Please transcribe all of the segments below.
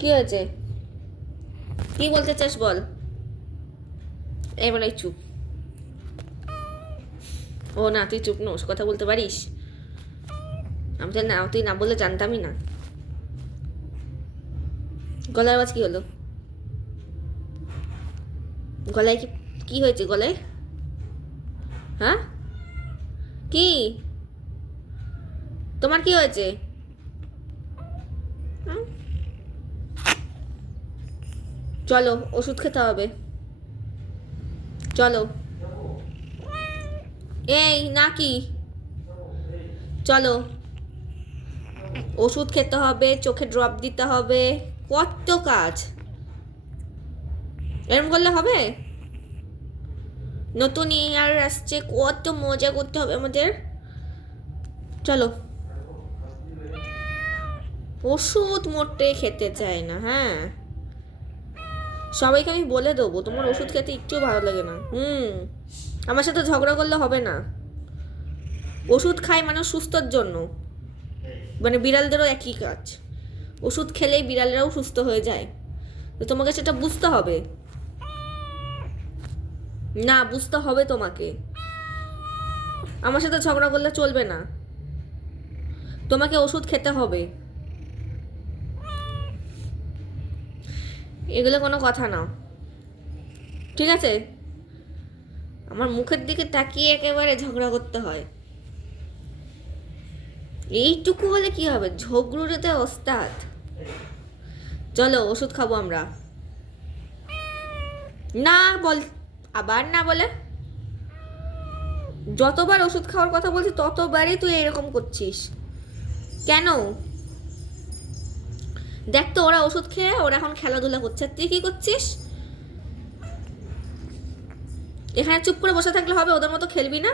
কি হয়েছে? কি বলতে চাস বল? এবারে চুপ। ও না, তুই চুপ নোস, কথা বলতে পারিস? আমি তো না, তুই না বললে জানতামই না। গলার আওয়াজ কি হলো? গলায় কি কি হয়েছে গলায়? হ্যাঁ? কি? তোমার কি হয়েছে? হুম? চলো, ওষুধ খেতে হবে। চলো। এই, নাকি? চলো। ওষুধ খেতে হবে, চোখে ড্রপ দিতে হবে। কত কাজ। এরকম করলে হবে? নতুন ইয়ার আসছে, কত মজা করতে হবে আমাদের। চলো। ওষুধ মোটে খেতে চায় না হ্যাঁ। সবাইকে আমি বলে দেবো, তোমার ওষুধ খেতে একটু ভালো লাগে না। হুম, আমার সাথে ঝগড়া করলে হবে না। ওষুধ খায় মানুষ সুস্থর জন্য। মানে বিড়ালদেরও একই কাজ। ওষুধ খেলেই বিড়ালেরাও সুস্থ হয়ে যায়। তো তোমাকে সেটা বুঝতে হবে। না, বুঝতে হবে তোমাকে। আমার সাথে ঝগড়া করলে চলবে না। তোমাকে ওষুধ খেতে হবে। এগুলো কোনো কথা না। ঠিক আছে? আমার মুখের দিকে তাকিয়ে একেবারে ঝগড়া করতে হয়। এইটুকু হলে কি হবে? ঝগড়ুড়েতে ওস্তাদ। চলো, ওষুধ খাব আমরা। না, বল, আবার না বলে? যতবার ওষুধ খাওয়ার কথা বলছি, ততবারই তুই এরকম করছিস। কেন? দেখ তো ওরা ওষুধ খেয়ে, ওরা এখন খেলাধুলা করছে। তুই কি করছিস? এখানে চুপ করে বসে থাকলে হবে, ওদের মতো খেলবি না?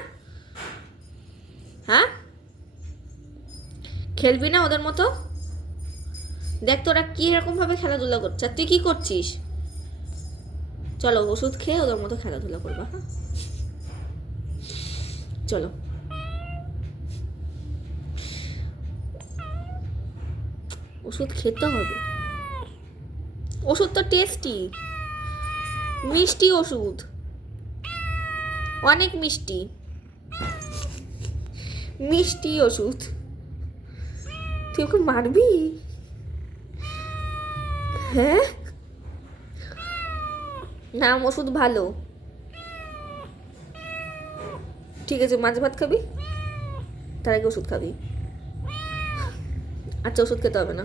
হ্যাঁ? খেলবি না ওদের মতো? দেখ তো ওরা কি এরকম ভাবে খেলাধুলা করছে। তুই কি করছিস? চলো ওষুধ খেয়ে ওদের মতো খেলাধুলা করবা হ্যাঁ? চলো। ওষুধ খেতে হবে। ওষুধ তো টেস্টি মিষ্টি ওষুধ। অনেক মিষ্টি। মিষ্টি ওষুধ। তুই ওকে মারবি? হ্যাঁ? নাম ওষুধ ভালো। ঠিক আছে, মাছ ভাত খাবি? তার আগে ওষুধ খাবি। আচ্ছা ওষুধ খেতে হবে না।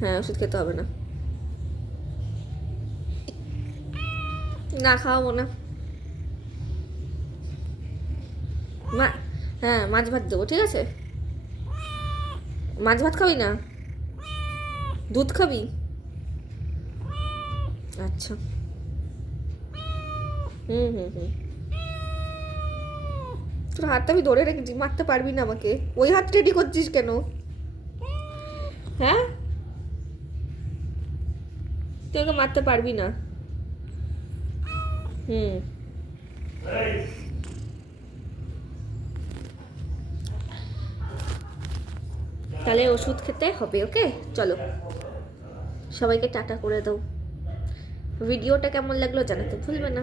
হ্যাঁ ওষুধ খেতে হবে না। না, খাওয়াবো না। মা হ্যাঁ মাছ ভাত দেবো, ঠিক আছে? মাছ ভাত খাবি না? দুধ খাবি? আচ্ছা। হুম হুম হুম। তোর হাতটা আমি ধরে রেখেছি, মারতে পারবি না আমাকে। ওই হাত রেডি করছিস কেন? হ্যাঁ? তুই ওকে মারতে পারবি না। হুম। তাহলে ওষুধ খেতে হবে, ওকে? চলো। সবাইকে টাটা করে দাও। ভিডিওটা কেমন লাগল জানাতে ভুলবে না।